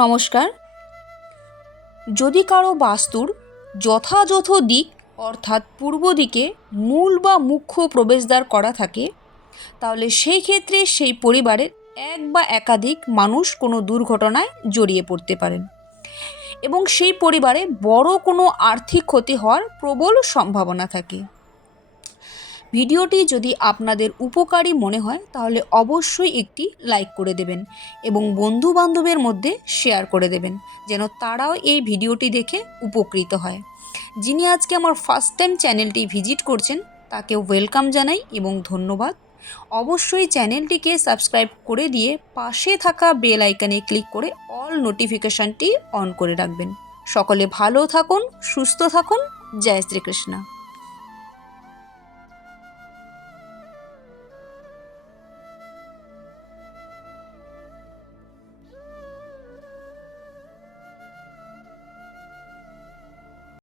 নমস্কার। যদি কারো বাস্তুর যথাযথ দিক অর্থাৎ পূর্ব দিকে মূল বা মুখ্য প্রবেশদ্বার করা থাকে, তাহলে সেই ক্ষেত্রে সেই পরিবারের এক বা একাধিক মানুষ কোনো দুর্ঘটনায় জড়িয়ে পড়তে পারেন এবং সেই পরিবারে বড় কোনো আর্থিক ক্ষতি হওয়ার প্রবল সম্ভাবনা থাকে। ভিডিওটি যদি আপনাদের উপকারী মনে হয় তাহলে অবশ্যই একটি লাইক করে দেবেন এবং বন্ধু বান্ধবের মধ্যে শেয়ার করে দেবেন, যেন তারাও এই ভিডিওটি দেখে উপকৃত হয়। যিনি আজকে আমার ফার্স্ট টাইম চ্যানেলটি ভিজিট করছেন তাকে ওয়েলকাম জানাই এবং ধন্যবাদ। অবশ্যই চ্যানেলটিকে সাবস্ক্রাইব করে দিয়ে পাশে থাকা বেল আইকনে ক্লিক করে অল নোটিফিকেশানটি অন করে রাখবেন। সকলে ভালো থাকুন, সুস্থ থাকুন। জয় শ্রীকৃষ্ণ।